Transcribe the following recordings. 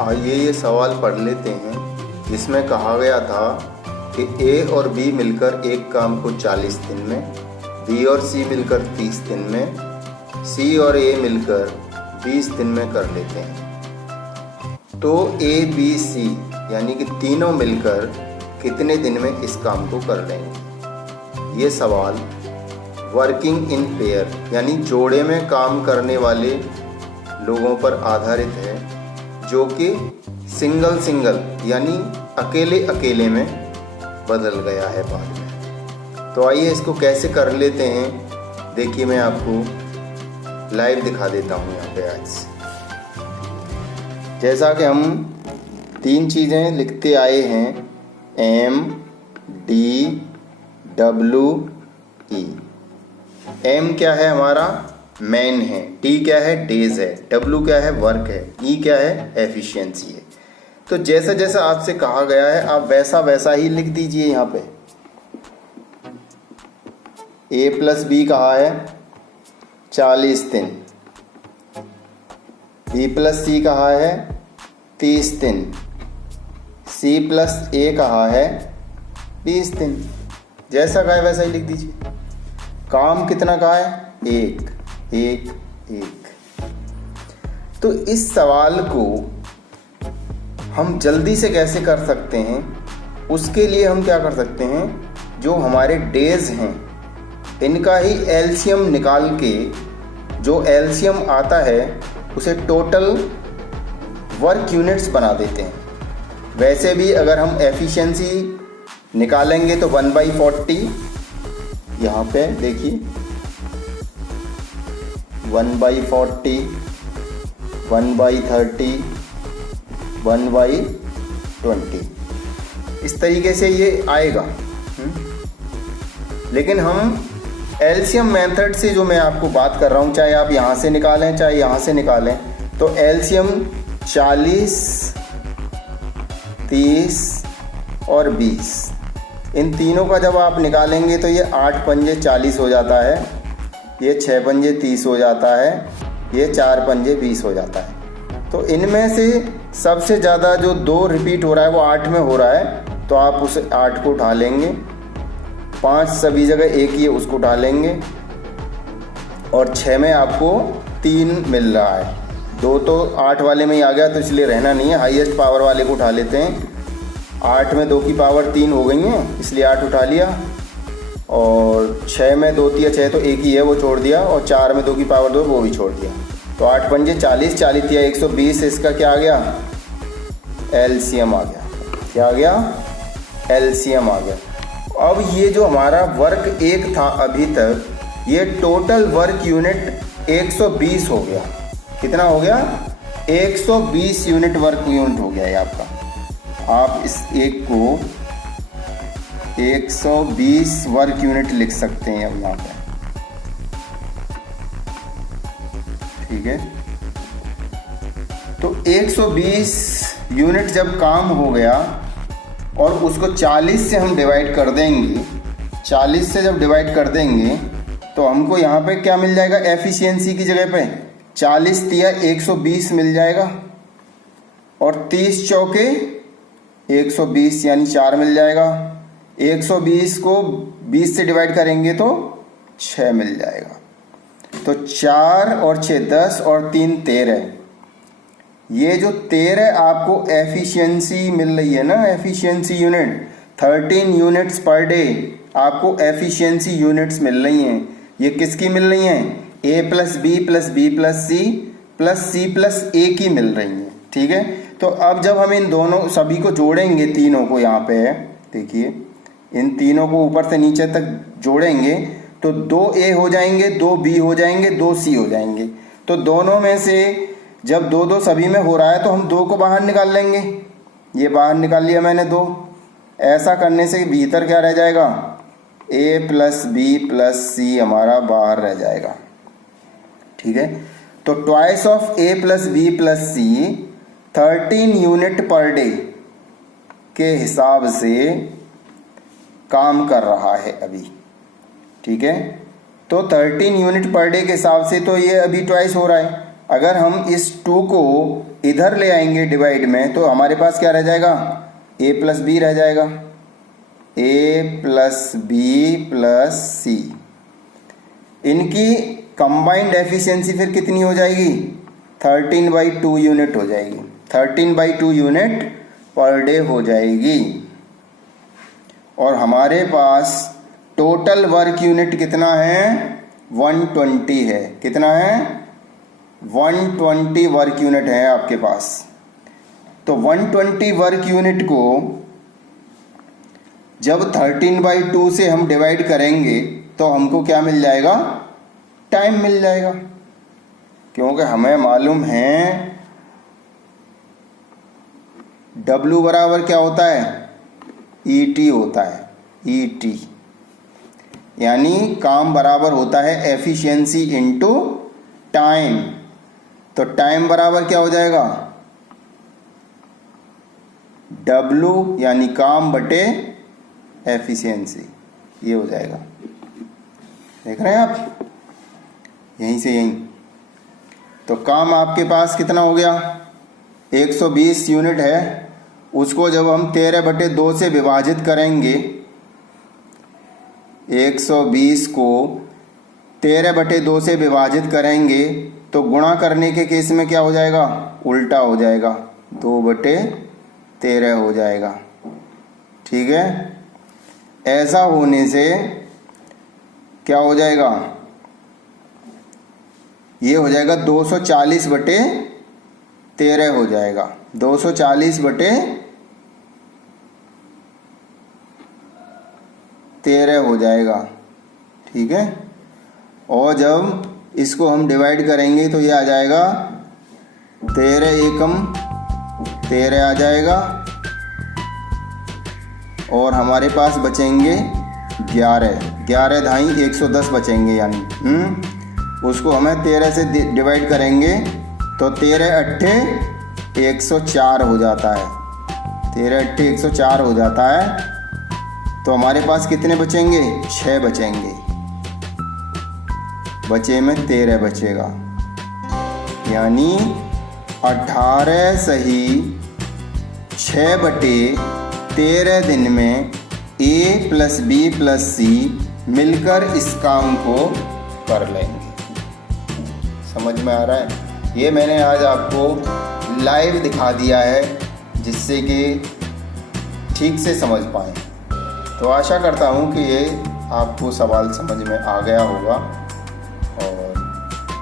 आइए ये सवाल पढ़ लेते हैं जिसमें कहा गया था कि ए और बी मिलकर एक काम को 40 दिन में, बी और सी मिलकर 30 दिन में, सी और ए मिलकर 20 दिन में कर लेते हैं। तो ए बी सी यानी कि तीनों मिलकर कितने दिन में इस काम को कर लेंगे। ये सवाल वर्किंग इन पेयर यानी जोड़े में काम करने वाले लोगों पर आधारित है, जो कि सिंगल यानी अकेले अकेले में बदल गया है बाद में। तो आइए इसको कैसे कर लेते हैं, देखिए मैं आपको लाइव दिखा देता हूँ यहाँ पे आज। जैसा कि हम 3 चीज़ें लिखते आए हैं, M D W E. M क्या है हमारा, मैन है, टी क्या है, डेज है, डब्ल्यू क्या है, वर्क है, ई क्या है, एफिशिएंसी है। तो जैसा जैसा आपसे कहा गया है आप वैसा वैसा ही लिख दीजिए। यहाँ पे ए प्लस बी कहा है 40 दिन, बी प्लस सी कहा है 30 दिन, सी प्लस ए कहा है 20 दिन। जैसा कहा है वैसा ही लिख दीजिए। काम कितना कहा है, एक। तो इस सवाल को हम जल्दी से कैसे कर सकते हैं, उसके लिए हम क्या कर सकते हैं, जो हमारे डेज हैं इनका ही एलसीएम निकाल के, जो एलसीएम आता है उसे टोटल वर्क यूनिट्स बना देते हैं। वैसे भी अगर हम एफिशिएंसी निकालेंगे तो 1/40, यहाँ पे देखिए 1/40, 1/30, 1/20, इस तरीके से ये आएगा। लेकिन हम एलसीएम मेथड से, जो मैं आपको बात कर रहा हूँ, चाहे आप यहाँ से निकालें चाहे यहाँ से निकालें, तो एलसीएम 40, 30 और 20, इन तीनों का जब आप निकालेंगे तो ये 8 पंजे 40 हो जाता है, ये 6 पंजे 30 हो जाता है, ये 4 पंजे 20 हो जाता है। तो इनमें से सबसे ज़्यादा जो 2 रिपीट हो रहा है वो 8 में हो रहा है, तो आप उस 8 को उठा लेंगे। 5 सभी जगह एक ही है, उसको उठा लेंगे। और 6 में आपको 3 मिल रहा है, 2 तो 8 वाले में ही आ गया, तो इसलिए रहना नहीं है, हाईएस्ट पावर वाले को उठा लेते हैं। 8 में 2 की पावर 3 हो गई हैं, इसलिए 8 उठा लिया। और 6 में 2 तिया 6 तो एक ही है, वो छोड़ दिया। और 4 में 2 की पावर 2, वो भी छोड़ दिया। तो 8 पंजे 40, 40 तिया 120, इसका क्या आ गया, एलसीएम आ गया। क्या आ गया, एलसीएम आ गया। अब ये जो हमारा वर्क एक था अभी तक, ये टोटल वर्क यूनिट 120 हो गया। कितना हो गया, 120 यूनिट वर्क यूनिट हो गया ये आपका। आप इस एक को 120 वर्क यूनिट लिख सकते हैं अब यहाँ पे, ठीक है। तो 120 यूनिट जब काम हो गया और उसको 40 से हम डिवाइड कर देंगे, 40 से जब डिवाइड कर देंगे तो हमको यहाँ पे क्या मिल जाएगा, एफिशिएंसी की जगह पे 40 तिया 120 मिल जाएगा। और 30 चौके 120 यानी 4 मिल जाएगा। 120 को 20 से डिवाइड करेंगे तो 6 मिल जाएगा। तो 4 और 6 10 और 3 13। ये जो 13 आपको एफिशिएंसी मिल रही है ना, efficiency unit 13 units per day आपको एफिशिएंसी यूनिट्स मिल रही हैं। ये किसकी मिल रही हैं, A plus B plus B plus C plus A की मिल रही हैं, ठीक है। तो अब जब हम इन दोनों सभी को जोड़ेंगे, तीनों को यहाँ पे है देखिए, इन तीनों को ऊपर से नीचे तक जोड़ेंगे तो 2 ए हो जाएंगे, 2 बी हो जाएंगे, 2 सी हो जाएंगे। तो दोनों में से जब 2 सभी में हो रहा है तो हम 2 को बाहर निकाल लेंगे। ये बाहर निकाल लिया मैंने 2। ऐसा करने से भीतर क्या रह जाएगा, A plus B plus C हमारा बाहर रह जाएगा, ठीक है। तो twice of A plus B plus C 13 unit per day के हिसाब से काम कर रहा है अभी, ठीक है। तो 13 यूनिट पर डे के हिसाब से तो ये अभी ट्वाइस हो रहा है। अगर हम इस 2 को इधर ले आएंगे डिवाइड में तो हमारे पास क्या रह जाएगा, a प्लस बी रह जाएगा, a प्लस बी प्लस सी। इनकी कंबाइंड एफिशिएंसी फिर कितनी हो जाएगी, 13/2 यूनिट हो जाएगी, 13/2 यूनिट पर डे हो जाएगी। और हमारे पास टोटल वर्क यूनिट कितना है, 120 है। कितना है, 120 वर्क यूनिट है आपके पास। तो 120 वर्क यूनिट को जब 13/2 से हम डिवाइड करेंगे तो हमको क्या मिल जाएगा, टाइम मिल जाएगा। क्योंकि हमें मालूम है W बराबर क्या होता है, ET होता है, ET यानी काम बराबर होता है एफिशिएंसी इनटू टाइम। तो टाइम बराबर क्या हो जाएगा, W यानी काम बटे एफिशिएंसी, ये हो जाएगा। देख रहे हैं आप, यहीं से यहीं। तो काम आपके पास कितना हो गया, 120 यूनिट है। उसको जब हम 13/2 से विभाजित करेंगे, 120 को 13/2 से विभाजित करेंगे तो गुणा करने के केस में क्या हो जाएगा, उल्टा हो जाएगा, 2/13 हो जाएगा। ठीक है, ऐसा होने से क्या हो जाएगा, ये हो जाएगा 240/13 हो जाएगा, 240/13 हो जाएगा। ठीक है, और जब इसको हम डिवाइड करेंगे तो ये आ जाएगा 13 एकम 13 आ जाएगा, और हमारे पास बचेंगे 11 धाई 110 बचेंगे। यानी उसको हमें 13 से डिवाइड करेंगे तो 13 अट्ठे 104 हो जाता है, 13 अट्ठे 104 हो जाता है। तो हमारे पास कितने बचेंगे, 6 बचेंगे, बचे में 13 बचेगा। यानी 18 सही 6/13 दिन में A plus B plus C मिलकर इस काम को कर लेंगे। समझ में आ रहा है, ये मैंने आज आपको लाइव दिखा दिया है जिससे कि ठीक से समझ पाएँ। तो आशा करता हूँ कि ये आपको सवाल समझ में आ गया होगा और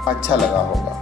अच्छा लगा होगा।